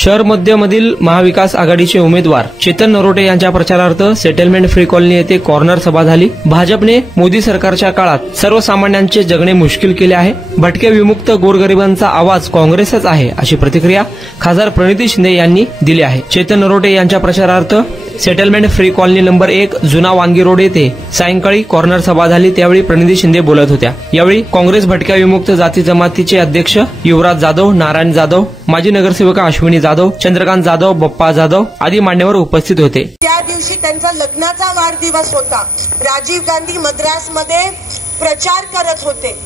शहर मध्यमधील महाविकास आघाडीचे उमेदवार चेतन नरोटे यांच्या प्रचारार्थ सेटलमेंट फ्री कॉलनी येथे कॉर्नर सभा झाली। भाजपने मोदी सरकारच्या काळात सर्वसामान्यांचे जगणे मुश्किल केले आहे। भटक्या विमुक्त गोरगरिबांचा आवाज काँग्रेसच आहे, अशी प्रतिक्रिया खासदार प्रणिती शिंदे यांनी दिली आहे। चेतन नरोटे यांच्या प्रचारार्थ सेटलमेंट फ्री कॉलनी नंबर 1 जुना वांगी रोड येथे सायंकाळी कॉर्नर सभा झाली। त्यावेळी प्रणिती शिंदे बोलत होत्या। यावेळी काँग्रेस भटक्या विमुक्त जाती जमातीचे अध्यक्ष युवराज जाधव, नारायण जाधव, माजी नगरसेविका अश्विनी जाधव, चंद्रकांत जाधव, बप्पा जाधव आदी मान्यवर उपस्थित होते। त्या दिवशी त्यांचा लग्नाचा वाढदिवस होता। राजीव गांधी मद्रासमध्ये प्रचार करत होते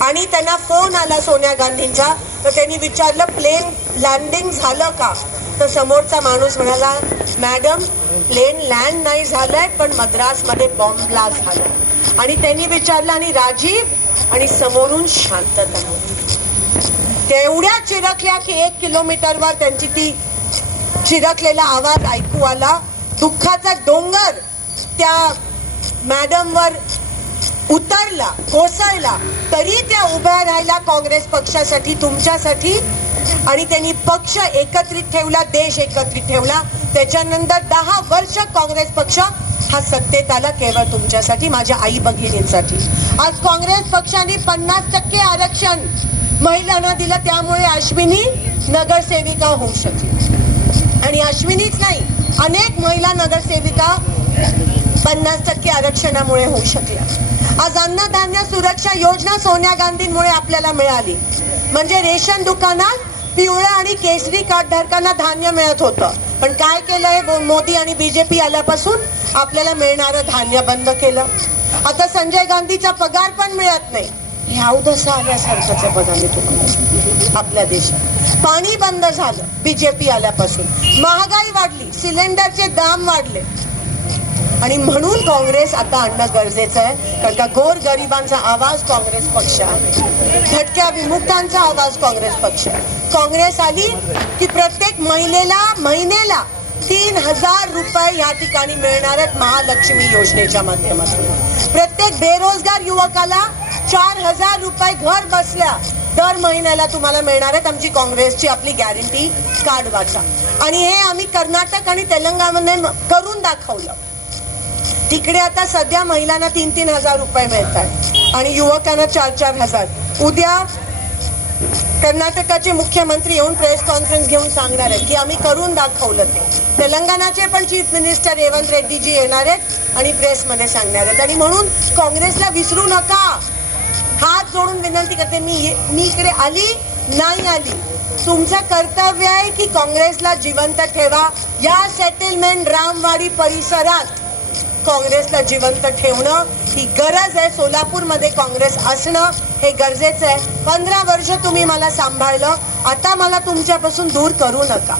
आणि त्यांना फोन आला सोनिया गांधींचा। तर त्यांनी विचारलं प्लेन लँडिंग झालं का? तर समोरचा माणूस म्हणाला, मॅडम प्लेन लँड नाही झालंय, पण मद्रासमध्ये बॉम्ब ब्लास्ट झाला। आणि त्यांनी विचारलं आणि राजीव, आणि समोरून शांतता होती। तेवढ्या चिरकल्या की 1 किलोमीटरवर त्यांची ती चिरकलेला आवाज ऐकू आला। दुःखाचा डोंगर त्या मॅडमवर उतरला, कोसळला, तरी त्या उभ्या राहिल्या काँग्रेस पक्षासाठी, तुमच्यासाठी। आणि त्यांनी पक्ष एकत्रित ठेवला, देश एकत्रित ठेवला। त्याच्यानंतर 10 वर्ष काँग्रेस पक्ष हा सत्तेत आला, केवळ तुमच्यासाठी, माझ्या आई भगिनींसाठी। आज काँग्रेस पक्षाने 50% आरक्षण महिलांना दिलं, त्यामुळे अश्विनी नगरसेविका होऊ शकली। आणि अश्विनीच नाही, अनेक महिला नगरसेविका 50% आरक्षणामुळे होऊ शकल्या। आज अन्नधान्य सुरक्षा योजना सोनिया गांधींमुळे आपल्याला मिळाली। म्हणजे रेशन दुकानात पिवळं आणि केसरी कार्ड धारकांना धान्य मिळत होतं, पण काय केलंय मोदी आणि बीजेपी आल्यापासून? आपल्याला मिळणारं धान्य बंद केलं। आता संजय गांधीचा पगार पण मिळत नाही। हे अवदसा आल्यासारखंच बघाले तुम्हाला आपल्या देशात। पाणी बंद झालं बीजेपी आल्यापासून। महागाई वाढली, सिलेंडरचे दाम वाढले। आणि म्हणून काँग्रेस आता आणणं गरजेचं आहे, कारण का गोरगरिबांचा आवाज काँग्रेस पक्ष आहे, भटक्या विमुक्तांचा आवाज काँग्रेस पक्ष आहे। काँग्रेस आली की प्रत्येक महिनेला 3000 रुपये या ठिकाणी मिळणार आहेत महालक्ष्मी योजनेच्या माध्यमातून। प्रत्येक बेरोजगार युवकाला 4000 रुपये घर बसल्या दर महिन्याला तुम्हाला मिळणार आहेत। आमची काँग्रेसची आपली गॅरंटी कार्ड वाचा। आणि हे आम्ही कर्नाटक आणि तेलंगणामध्ये करून दाखवलं। तिकडे आता सध्या महिलांना 3-3 हजार रुपये मिळतात आणि युवकांना 4-4 हजार। उद्या कर्नाटकाचे मुख्यमंत्री येऊन प्रेस कॉन्फरन्स घेऊन सांगणार आहेत की आम्ही करून दाखवलं ते। तेलंगणाचे पण चीफ मिनिस्टर रेवंत रेड्डी जी येणार आहेत आणि प्रेसमध्ये सांगणार आहेत। आणि म्हणून काँग्रेसला विसरू नका, हात जोडून विनंती करते। मी इकडे आली नाही आली, तुमचं कर्तव्य आहे की काँग्रेसला जिवंत ठेवा। या सेटलमेंट रामवाडी परिसरात काँग्रेसला जिवंत ठेवणं ही गरज आहे। सोलापूरमध्ये काँग्रेस असणं हे गरजेचं आहे। 15 वर्ष तुम्ही मला सांभाळलं, आता मला तुमच्यापासून दूर करू नका।